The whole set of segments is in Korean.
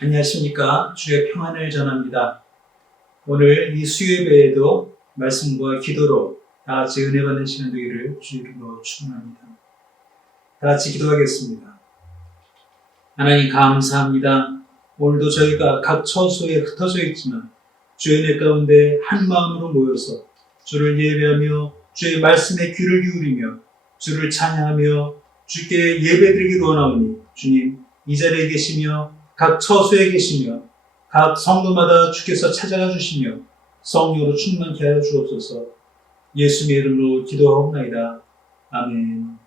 안녕하십니까. 주의 평안을 전합니다. 오늘 이 수요예배에도 말씀과 기도로 다 같이 은혜 받는 시간 되기를 주님으로 축원합니다. 다 같이 기도하겠습니다. 하나님 감사합니다. 오늘도 저희가 각 처소에 흩어져 있지만 주의 은혜 가운데 한 마음으로 모여서 주를 예배하며 주의 말씀에 귀를 기울이며 주를 찬양하며 주께 예배드리기로 원하오니 주님 이 자리에 계시며 각 처소에 계시며 각 성도마다 주께서 찾아가 주시며 성령으로 충만케 하여 주옵소서. 예수님의 이름으로 기도하옵나이다. 아멘.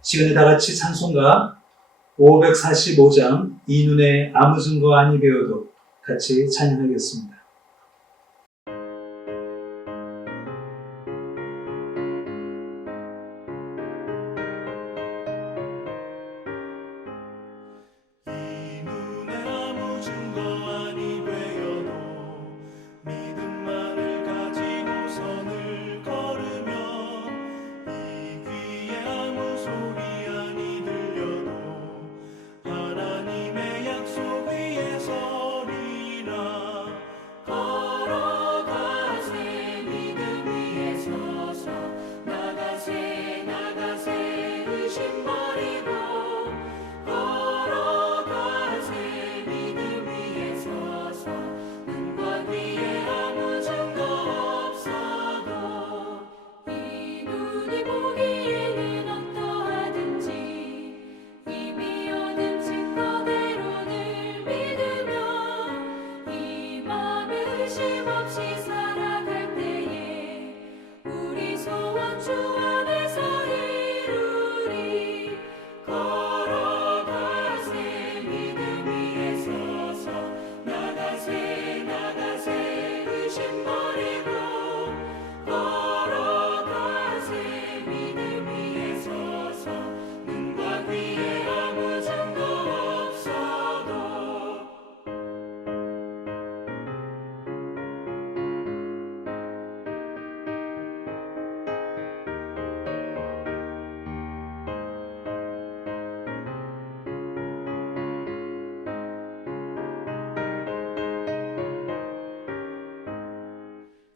시간에 다 같이 찬송가 545장 이 눈에 아무 증거 아니 배워도 같이 찬양하겠습니다.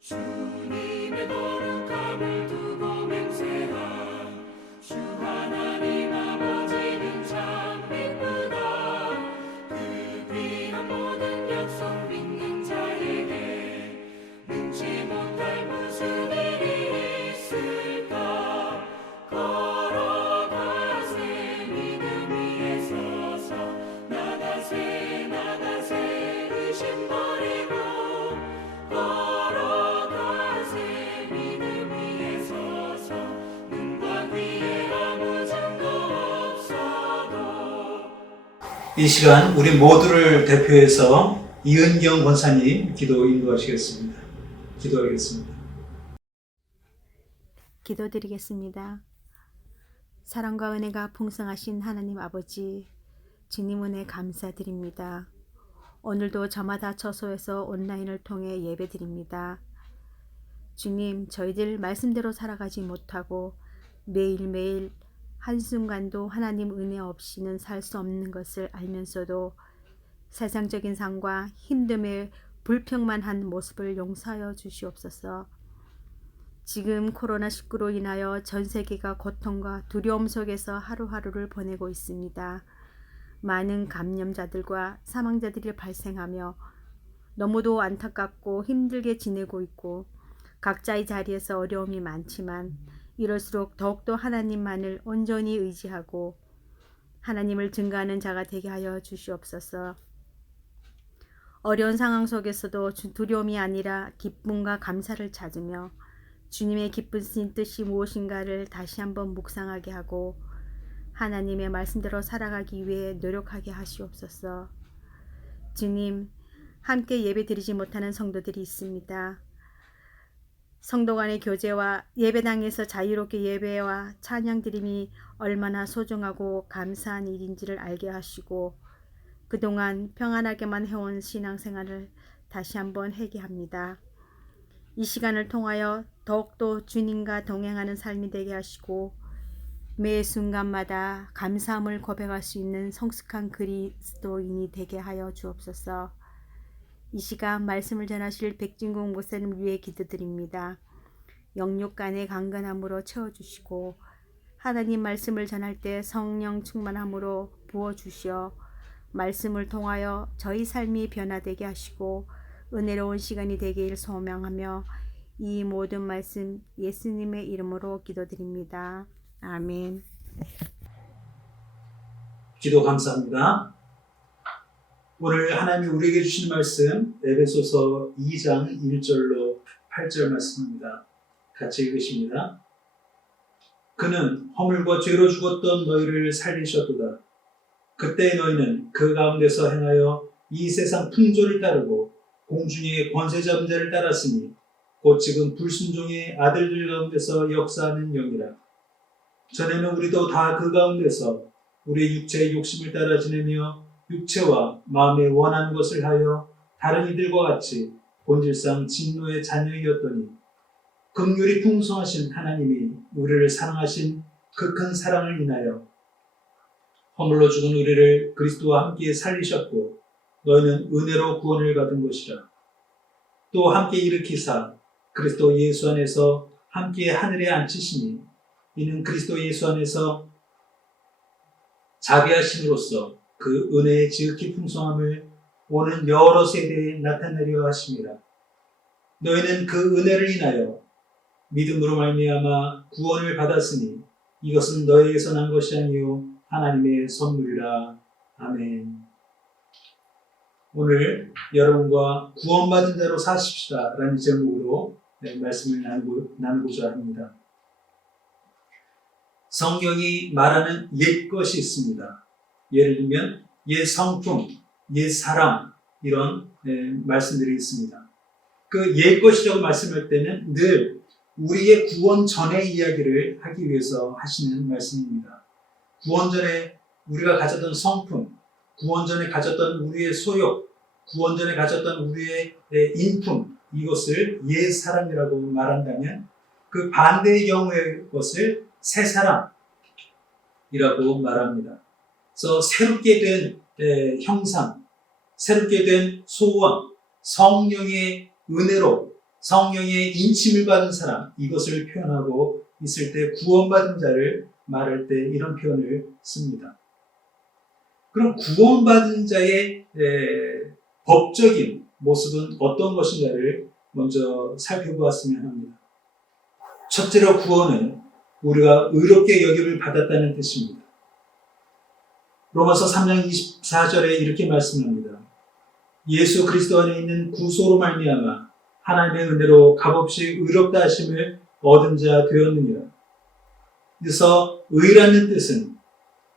주님의 거룩함을 두고 맹세한 주 하나님 아버지는 참 기쁘다. 그 귀한 모든 약속 믿는 자에게 능치 못할 무슨 일이 있을까. 걸어가세 믿음 위에 서서 나가세 나가세 의심 버리고 이 시간 우리 모두를 대표해서 이은경 권사님 기도 인도하시겠습니다. 기도하겠습니다. 기도드리겠습니다. 사랑과 은혜가 풍성하신 하나님 아버지, 주님 은혜 감사드립니다. 오늘도 저마다 처소에서 온라인을 통해 예배드립니다. 주님, 저희들 말씀대로 살아가지 못하고 매일매일 한순간도 하나님 은혜 없이는 살 수 없는 것을 알면서도 세상적인 삶과 힘듦에 불평만한 모습을 용서하여 주시옵소서. 지금 코로나19로 인하여 전 세계가 고통과 두려움 속에서 하루하루를 보내고 있습니다. 많은 감염자들과 사망자들이 발생하며 너무도 안타깝고 힘들게 지내고 있고 각자의 자리에서 어려움이 많지만 이럴수록 더욱더 하나님만을 온전히 의지하고 하나님을 증거하는 자가 되게 하여 주시옵소서. 어려운 상황 속에서도 두려움이 아니라 기쁨과 감사를 찾으며 주님의 기쁘신 뜻이 무엇인가를 다시 한번 묵상하게 하고 하나님의 말씀대로 살아가기 위해 노력하게 하시옵소서. 주님, 함께 예배드리지 못하는 성도들이 있습니다. 성도 간의 교제와 예배당에서 자유롭게 예배와 찬양드림이 얼마나 소중하고 감사한 일인지를 알게 하시고 그동안 평안하게만 해온 신앙생활을 다시 한번 회개합니다. 이 시간을 통하여 더욱더 주님과 동행하는 삶이 되게 하시고 매 순간마다 감사함을 고백할 수 있는 성숙한 그리스도인이 되게 하여 주옵소서. 이 시간 말씀을 전하실 백진국 목사님 위해 기도드립니다. 영육간의 강건함으로 채워주시고 하나님 말씀을 전할 때 성령 충만함으로 부어주시어 말씀을 통하여 저희 삶이 변화되게 하시고 은혜로운 시간이 되길 소망하며 이 모든 말씀 예수님의 이름으로 기도드립니다. 아멘. 기도 감사합니다. 오늘 하나님이 우리에게 주신 말씀 에베소서 2장 1절로 8절 말씀입니다. 같이 읽으십니다. 그는 허물과 죄로 죽었던 너희를 살리셨도다. 그때 너희는 그 가운데서 행하여 이 세상 풍조를 따르고 공중의 권세 잡은 자를 따랐으니 곧 지금 불순종의 아들들 가운데서 역사하는 영이라. 전에는 우리도 다 그 가운데서 우리의 육체의 욕심을 따라 지내며 육체와 마음에 원하는 것을 하여 다른 이들과 같이 본질상 진노의 자녀이었더니 긍휼이 풍성하신 하나님이 우리를 사랑하신 그 큰 사랑을 인하여 허물로 죽은 우리를 그리스도와 함께 살리셨고 너희는 은혜로 구원을 받은 것이라. 또 함께 일으키사 그리스도 예수 안에서 함께 하늘에 앉히시니 이는 그리스도 예수 안에서 자비하심으로써 그 은혜의 지극히 풍성함을 오는 여러 세대에 나타내려 하심이라. 너희는 그 은혜를 인하여 믿음으로 말미암아 구원을 받았으니 이것은 너희에게서 난 것이 아니요 하나님의 선물이라. 아멘. 오늘 여러분과 구원받은 자로 사십시다 라는 제목으로 말씀을 나누고자 합니다. 성경이 말하는 옛 것이 있습니다. 예를 들면 옛 성품, 옛 사람 이런 말씀들이 있습니다. 그 옛 것이라고 말씀할 때는 늘 우리의 구원 전의 이야기를 하기 위해서 하시는 말씀입니다. 구원 전에 우리가 가졌던 성품, 구원 전에 가졌던 우리의 소욕, 구원 전에 가졌던 우리의 인품, 이것을 옛 사람이라고 말한다면 그 반대의 경우의 것을 새 사람이라고 말합니다. 그래서 새롭게 된 형상, 새롭게 된 소원, 성령의 은혜로 성령의 인침을 받은 사람, 이것을 표현하고 있을 때 구원받은 자를 말할 때 이런 표현을 씁니다. 그럼 구원받은 자의 법적인 모습은 어떤 것인가를 먼저 살펴보았으면 합니다. 첫째로 구원은 우리가 의롭게 여김을 받았다는 뜻입니다. 로마서 3장 24절에 이렇게 말씀합니다. 예수 그리스도 안에 있는 구소로 말미암아 하나님의 은혜로 값없이 의롭다 하심을 얻은 자 되었느니라. 그래서 의라는 뜻은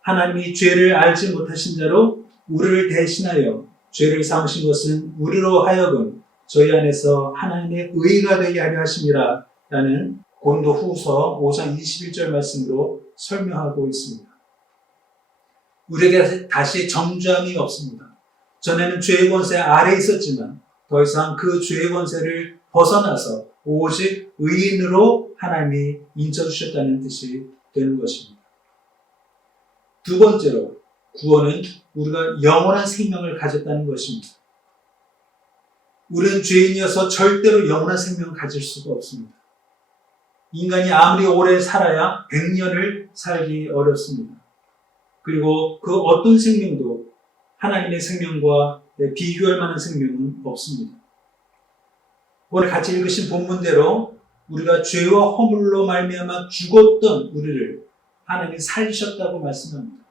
하나님이 죄를 알지 못하신 자로 우리를 대신하여 죄를 삼으신 것은 우리로 하여금 저희 안에서 하나님의 의가 되게 하려 하심이라 라는 고린도후서 5장 21절 말씀으로 설명하고 있습니다. 우리에게 다시 정죄함이 없습니다. 전에는 죄의 권세 아래에 있었지만 더 이상 그 죄의 권세를 벗어나서 오직 의인으로 하나님이 인쳐주셨다는 뜻이 되는 것입니다. 두 번째로 구원은 우리가 영원한 생명을 가졌다는 것입니다. 우리는 죄인이어서 절대로 영원한 생명을 가질 수가 없습니다. 인간이 아무리 오래 살아야 100년을 살기 어렵습니다. 그리고 그 어떤 생명도 하나님의 생명과 비교할 만한 생명은 없습니다. 오늘 같이 읽으신 본문대로 우리가 죄와 허물로 말미암아 죽었던 우리를 하나님이 살리셨다고 말씀합니다.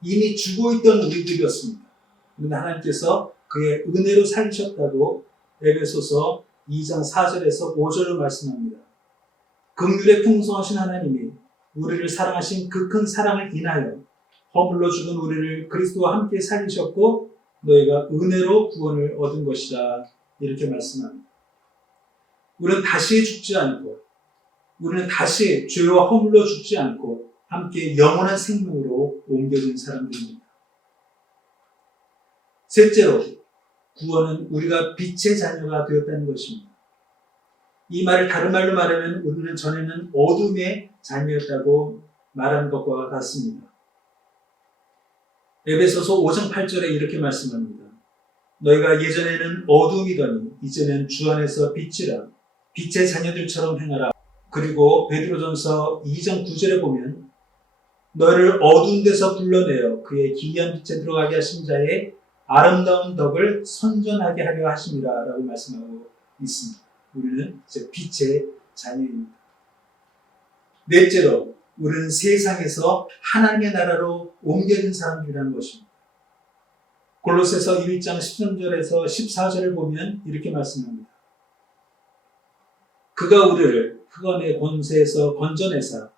이미 죽어있던 우리들이었습니다. 그런데 하나님께서 그의 은혜로 살리셨다고 에베소서 2장 4절에서 5절로 말씀합니다. 긍휼의 풍성하신 하나님이 우리를 사랑하신 그 큰 사랑을 인하여 허물로 죽은 우리를 그리스도와 함께 살리셨고 너희가 은혜로 구원을 얻은 것이다. 이렇게 말씀합니다. 우리는 다시 죽지 않고 우리는 다시 죄와 허물로 죽지 않고 함께 영원한 생명으로 옮겨진 사람들입니다. 셋째로 구원은 우리가 빛의 자녀가 되었다는 것입니다. 이 말을 다른 말로 말하면 우리는 전에는 어둠의 자녀였다고 말하는 것과 같습니다. 에베소서 5장 8절에 이렇게 말씀합니다. 너희가 예전에는 어둠이더니 이제는 주 안에서 빛이라. 빛의 자녀들처럼 행하라. 그리고 베드로전서 2장 9절에 보면 너희를 어두운 데서 불러내어 그의 기이한 빛에 들어가게 하신 자의 아름다운 덕을 선전하게 하려 하심이라 라고 말씀하고 있습니다. 우리는 이제 빛의 자녀입니다. 넷째로 우리는 세상에서 하나님의 나라로 옮겨진 사람들이라는 것입니다. 골로새서 1장 13절에서 14절을 보면 이렇게 말씀합니다. 그가 우리를 흑암의 권세에서 건져내사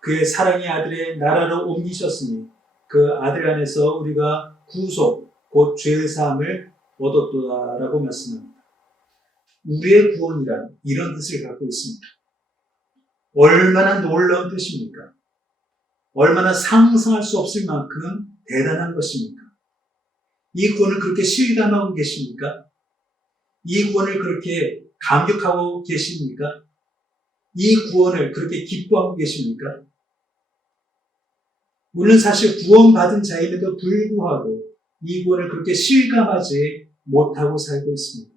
그의 사랑의 아들의 나라로 옮기셨으니 그 아들 안에서 우리가 구속 곧 죄의 사함을 얻었도다라고 말씀합니다. 우리의 구원이란 이런 뜻을 갖고 있습니다. 얼마나 놀라운 뜻입니까? 얼마나 상상할 수 없을 만큼 대단한 것입니까? 이 구원을 그렇게 실감하고 계십니까? 이 구원을 그렇게 감격하고 계십니까? 이 구원을 그렇게 기뻐하고 계십니까? 우리는 사실 구원받은 자임에도 불구하고 이 구원을 그렇게 실감하지 못하고 살고 있습니다.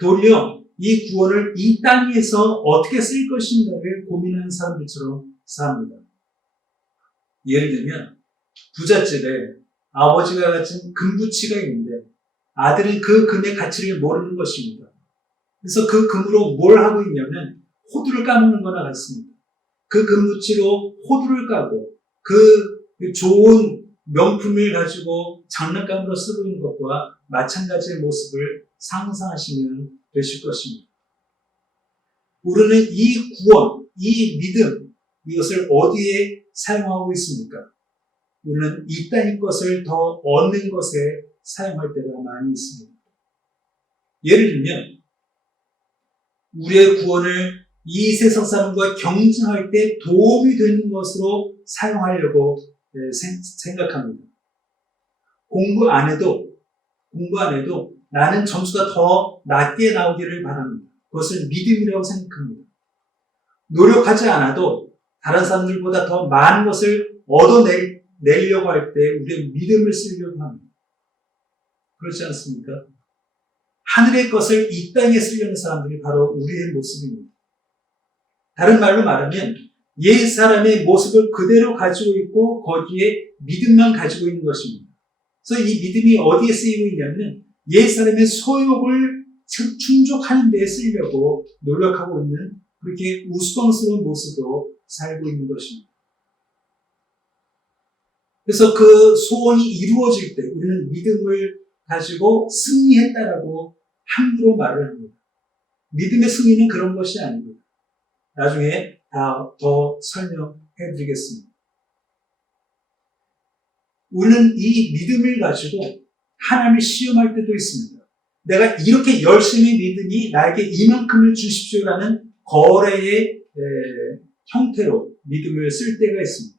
도리어 이 구원을 이 땅에서 어떻게 쓸 것인가를 고민하는 사람들처럼 삽니다. 예를 들면 부잣집에 아버지가 가진 금부치가 있는데 아들은 그 금의 가치를 모르는 것입니다. 그래서 그 금으로 뭘 하고 있냐면 호두를 까먹는 거나 같습니다. 그 금부치로 호두를 까고 그 좋은 명품을 가지고 장난감으로 쓰고 있는 것과 마찬가지의 모습을 상상하시면 되실 것입니다. 우리는 이 구원, 이 믿음, 이것을 어디에 사용하고 있습니까? 우리는 이 땅의 것을 더 얻는 것에 사용할 때가 많이 있습니다. 예를 들면 우리의 구원을 이 세상 사람과 경쟁할 때 도움이 되는 것으로 사용하려고 생각합니다. 공부 안 해도 나는 점수가 더 낮게 나오기를 바랍니다. 그것을 믿음이라고 생각합니다. 노력하지 않아도 다른 사람들보다 더 많은 것을 얻어내려고 할 때 우리의 믿음을 쓰려고 합니다. 그렇지 않습니까? 하늘의 것을 이 땅에 쓰려는 사람들이 바로 우리의 모습입니다. 다른 말로 말하면 옛 사람의 모습을 그대로 가지고 있고 거기에 믿음만 가지고 있는 것입니다. 그래서 이 믿음이 어디에 쓰이고 있냐면 옛 사람의 소욕을 충족하는 데에 쓰려고 노력하고 있는 그렇게 우스꽝스러운 모습으로 살고 있는 것입니다. 그래서 그 소원이 이루어질 때 우리는 믿음을 가지고 승리했다라고 함부로 말을 합니다. 믿음의 승리는 그런 것이 아닙니다. 나중에 더 설명해 드리겠습니다. 우리는 이 믿음을 가지고 하나님을 시험할 때도 있습니다. 내가 이렇게 열심히 믿으니 나에게 이만큼을 주십시오라는 거래의 형태로 믿음을 쓸 때가 있습니다.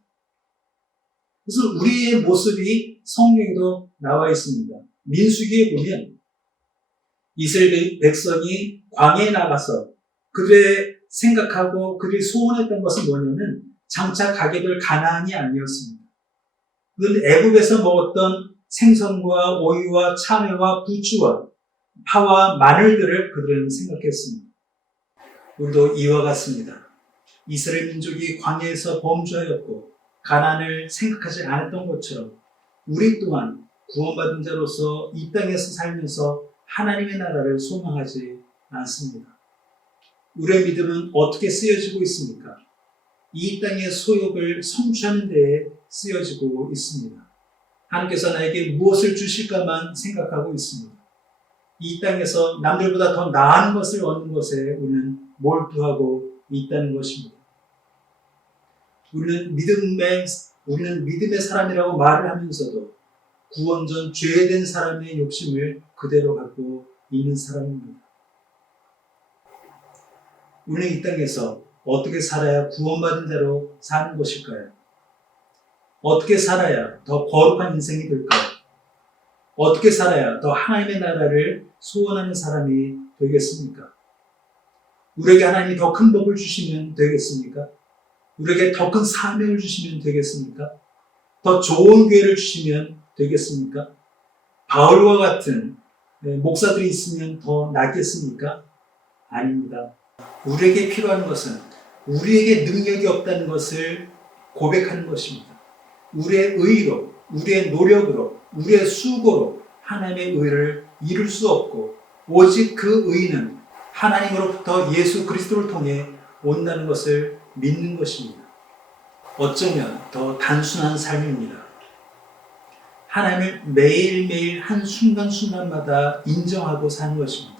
그래서 우리의 모습이 성경에도 나와 있습니다. 민수기에 보면 이스라엘 백성이 광야에 나가서 그들의 생각하고 그들이 소원했던 것은 뭐냐면 장차 가게 될 가나안이 아니었습니다. 그들은 애굽에서 먹었던 생선과 오이와 참외와 부추와 파와 마늘들을 그들은 생각했습니다. 우리도 이와 같습니다. 이스라엘 민족이 광야에서 범죄하였고 가나안을 생각하지 않았던 것처럼 우리 또한 구원받은 자로서 이 땅에서 살면서 하나님의 나라를 소망하지 않습니다. 우리의 믿음은 어떻게 쓰여지고 있습니까? 이 땅의 소욕을 성취하는 데에 쓰여지고 있습니다. 하나님께서 나에게 무엇을 주실까만 생각하고 있습니다. 이 땅에서 남들보다 더 나은 것을 얻는 것에 우리는 몰두하고 있다는 것입니다. 우리는 믿음의 사람이라고 말을 하면서도 구원 전 죄된 사람의 욕심을 그대로 갖고 있는 사람입니다. 우리는 이 땅에서 어떻게 살아야 구원받은 자로 사는 것일까요? 어떻게 살아야 더 거룩한 인생이 될까요? 어떻게 살아야 더 하나님의 나라를 소원하는 사람이 되겠습니까? 우리에게 하나님이 더 큰 복을 주시면 되겠습니까? 우리에게 더 큰 사명을 주시면 되겠습니까? 더 좋은 교회를 주시면 되겠습니까? 바울과 같은 목사들이 있으면 더 낫겠습니까? 아닙니다. 우리에게 필요한 것은 우리에게 능력이 없다는 것을 고백하는 것입니다. 우리의 의로, 우리의 노력으로, 우리의 수고로 하나님의 의를 이룰 수 없고 오직 그 의는 하나님으로부터 예수 그리스도를 통해 온다는 것을 믿는 것입니다. 어쩌면 더 단순한 삶입니다. 하나님을 매일매일 한 순간순간마다 인정하고 사는 것입니다.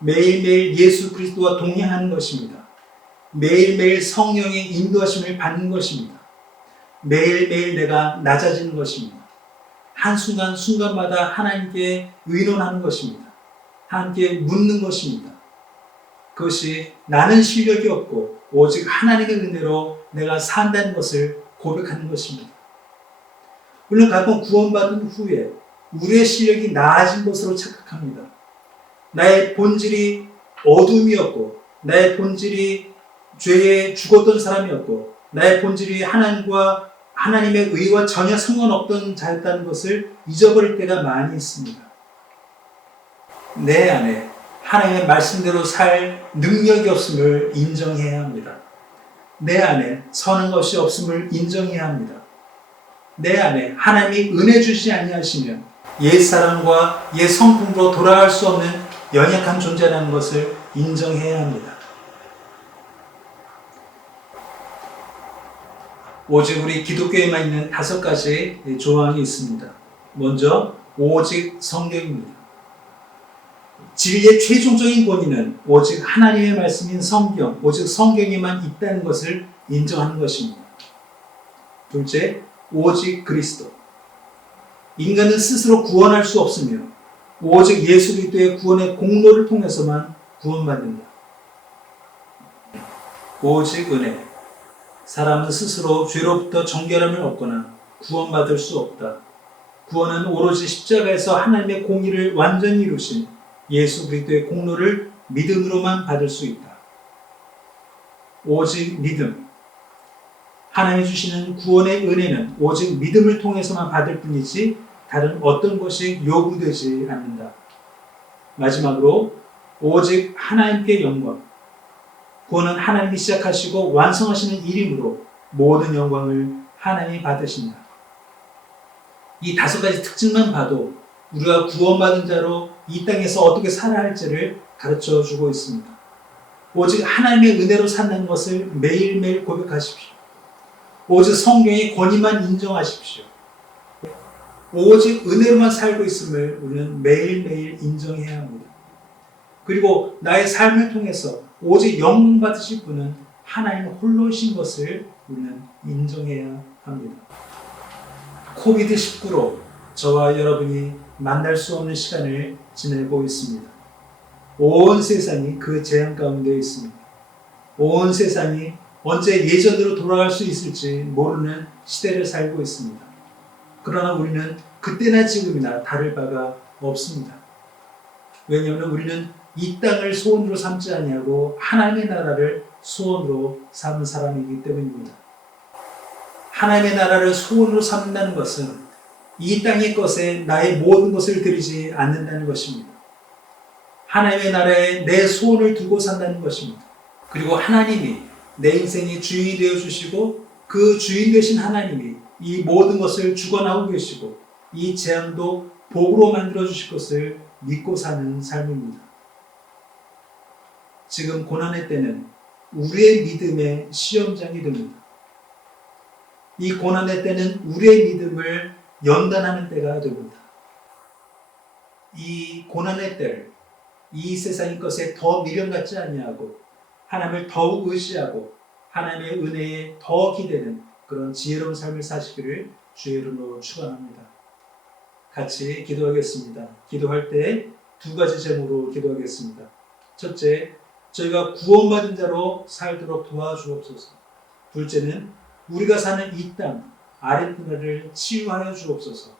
매일매일 예수 그리스도와 동행하는 것입니다. 매일매일 성령의 인도하심을 받는 것입니다. 매일매일 내가 낮아지는 것입니다. 한순간순간마다 하나님께 의논하는 것입니다. 하나님께 묻는 것입니다. 그것이 나는 실력이 없고 오직 하나님의 은혜로 내가 산다는 것을 고백하는 것입니다. 물론 가끔 구원받은 후에 우리의 실력이 나아진 것으로 착각합니다. 나의 본질이 어둠이었고 나의 본질이 죄에 죽었던 사람이었고 나의 본질이 하나님과 하나님의 의와 전혀 상관없던 자였다는 것을 잊어버릴 때가 많이 있습니다. 내 안에 하나님의 말씀대로 살 능력이 없음을 인정해야 합니다. 내 안에 선한 것이 없음을 인정해야 합니다. 내 안에 하나님이 은혜 주시지 아니하시면 옛사람과 옛 성품으로 돌아갈 수 없는 연약한 존재라는 것을 인정해야 합니다. 오직 우리 기독교에만 있는 5가지 조항이 있습니다. 먼저 오직 성경입니다. 진리의 최종적인 권위는 오직 하나님의 말씀인 성경, 오직 성경에만 있다는 것을 인정하는 것입니다. 둘째, 오직 그리스도. 인간은 스스로 구원할 수 없으며 오직 예수 그리스도의 구원의 공로를 통해서만 구원받는다. 오직 은혜. 사람은 스스로 죄로부터 정결함을 얻거나 구원받을 수 없다. 구원은 오로지 십자가에서 하나님의 공의를 완전히 이루신 예수 그리스도의 공로를 믿음으로만 받을 수 있다. 오직 믿음. 하나님이 주시는 구원의 은혜는 오직 믿음을 통해서만 받을 뿐이지 다른 어떤 것이 요구되지 않는다. 마지막으로 오직 하나님께 영광. 구원은 하나님이 시작하시고 완성하시는 일이므로 모든 영광을 하나님이 받으신다. 이 5가지 특징만 봐도 우리가 구원받은 자로 이 땅에서 어떻게 살아야 할지를 가르쳐 주고 있습니다. 오직 하나님의 은혜로 산다는 것을 매일매일 고백하십시오. 오직 성경의 권위만 인정하십시오. 오직 은혜로만 살고 있음을 우리는 매일매일 인정해야 합니다. 그리고 나의 삶을 통해서 오직 영광 받으실 분은 하나님 홀로이신 것을 우리는 인정해야 합니다. 코비드-19로 저와 여러분이 만날 수 없는 시간을 지내고 있습니다. 온 세상이 그 재앙 가운데 있습니다. 온 세상이 언제 예전으로 돌아갈 수 있을지 모르는 시대를 살고 있습니다. 그러나 우리는 그때나 지금이나 다를 바가 없습니다. 왜냐하면 우리는 이 땅을 소원으로 삼지 아니하고 하나님의 나라를 소원으로 삼은 사람이기 때문입니다. 하나님의 나라를 소원으로 삼는다는 것은 이 땅의 것에 나의 모든 것을 드리지 않는다는 것입니다. 하나님의 나라에 내 소원을 두고 산다는 것입니다. 그리고 하나님이 내 인생의 주인이 되어주시고 그 주인 되신 하나님이 이 모든 것을 주관하고 계시고 이 재앙도 복으로 만들어주실 것을 믿고 사는 삶입니다. 지금 고난의 때는 우리의 믿음의 시험장이 됩니다. 이 고난의 때는 우리의 믿음을 연단하는 때가 됩니다. 이 고난의 때를 이 세상의 것에 더 미련받지 아니하고 하나님을 더욱 의지하고 하나님의 은혜에 더 기대는 그런 지혜로운 삶을 사시기를 주의 이름으로 축원합니다. 같이 기도하겠습니다. 기도할 때 2가지 제목으로 기도하겠습니다. 첫째, 저희가 구원받은 자로 살도록 도와주옵소서. 둘째는 우리가 사는 이 땅 아랫나라를 치유하여 주옵소서.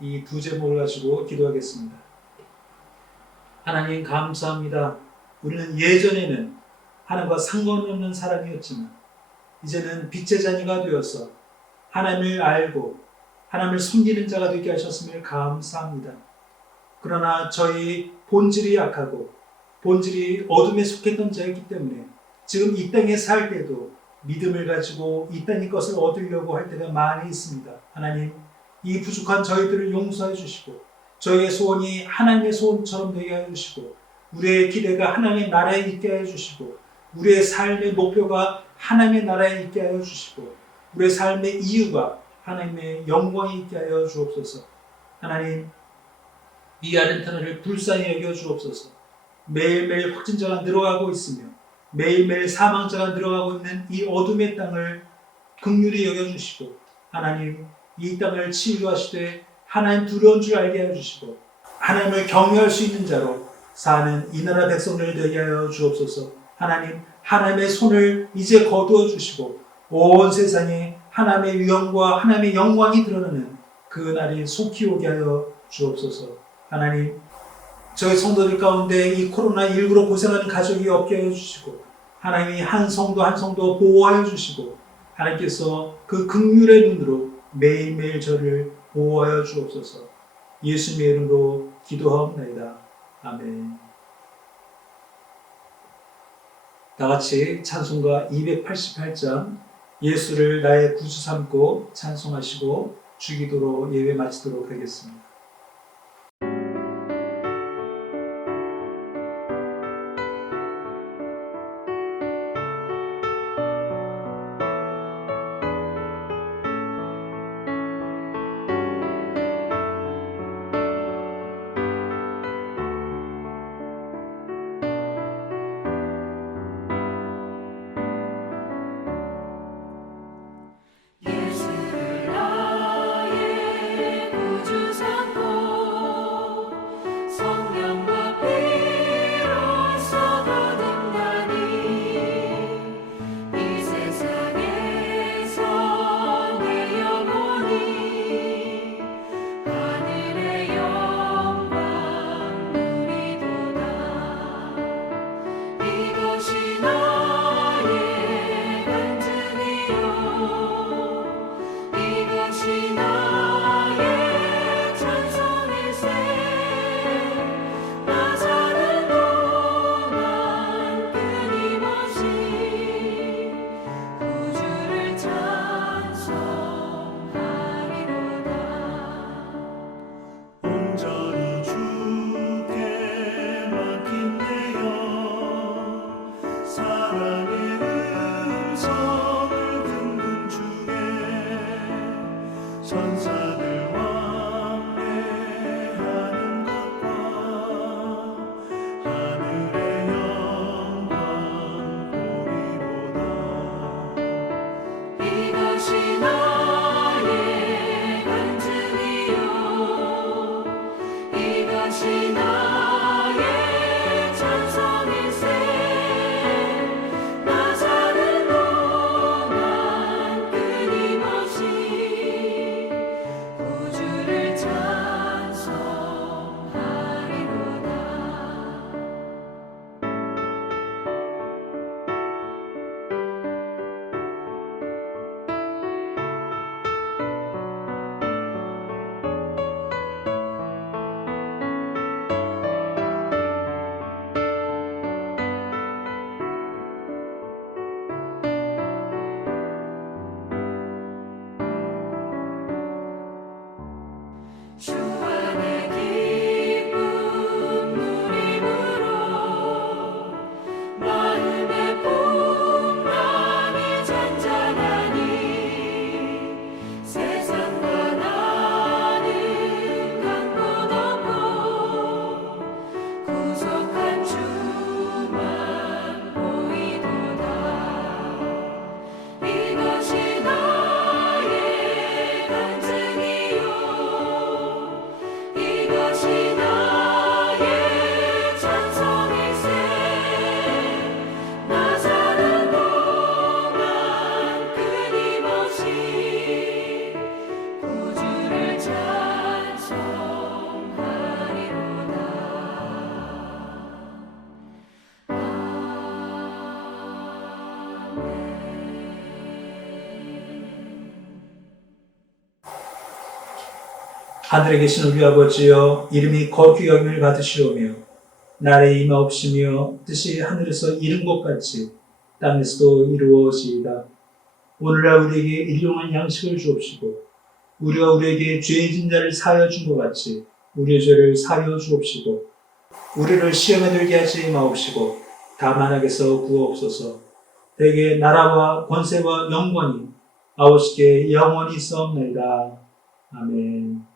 이 2 제목을 가지고 기도하겠습니다. 하나님 감사합니다. 우리는 예전에는 하나님과 상관없는 사람이었지만 이제는 빛의 자녀가 되어서 하나님을 알고 하나님을 섬기는 자가 되게 하셨음을 감사합니다. 그러나 저희 본질이 약하고 본질이 어둠에 속했던 자이기 때문에 지금 이 땅에 살 때도 믿음을 가지고 이 땅의 것을 얻으려고 할 때가 많이 있습니다. 하나님, 이 부족한 저희들을 용서해 주시고 저희의 소원이 하나님의 소원처럼 되게 해 주시고 우리의 기대가 하나님의 나라에 있게 하여 주시고 우리의 삶의 목표가 하나님의 나라에 있게 하여 주시고 우리의 삶의 이유가 하나님의 영광에 있게 하여 주옵소서. 하나님, 이 아르헨티나를 불쌍히 여겨 주옵소서. 매일매일 확진자가 늘어가고 있으며 매일매일 사망자가 늘어가고 있는 이 어둠의 땅을 긍휼히 여겨주시고 하나님, 이 땅을 치유하시되 하나님 두려운 줄 알게 해주시고 하나님을 경외할 수 있는 자로 사는 이 나라 백성들 되게 하여 주옵소서. 하나님, 하나님의 손을 이제 거두어 주시고 온 세상에 하나님의 위엄과 하나님의 영광이 드러나는 그 날이 속히 오게 하여 주옵소서. 하나님, 저희 성도들 가운데 이 코로나19로 고생하는 가족이 없게 하여 주시고 하나님이 한 성도 한 성도 보호하여 주시고 하나님께서 그 긍휼의 눈으로 매일매일 저를 보호하여 주옵소서. 예수님의 이름으로 기도하옵나이다. 아멘. 다같이 찬송가 288장 예수를 나의 구주 삼고 찬송하시고 주기도로 예배 마치도록 하겠습니다. 예수를 나의 구주 삼고 성령과 피로써 거듭나니 이 세상에서 내 영혼이 하늘의 영광 누리도다. 이것이 나의 간증이요 이것이 나의 찬송일세. 나 사는 동안 끊임없이 구주를 찬송하리로다. 온전히 주께 맡긴 내 영 사랑의 음성을 듣는 중에 천사들 왕래하는 것과 하늘의 영광 보리로다. 이것이 나의 간증이요 이것이 나의 찬송일세. 나 사는 동안 끊임없이 하늘에 계신 우리 아버지여, 이름이 거룩히 여김을 받으시오며 나라의 임하옵시며 뜻이 하늘에서 이룬 것 같이 땅에서도 이루어지이다. 오늘날 우리에게 일용할 양식을 주옵시고 우리가 우리에게 죄진 자를 사하여 준 것 같이 우리의 죄를 사하여 주옵시고 우리를 시험에 들게 하지 마옵시고 다만 악에서 구하옵소서. 대개 나라와 권세와 영광이 아버지께 영원히 있사옵나이다. 아멘.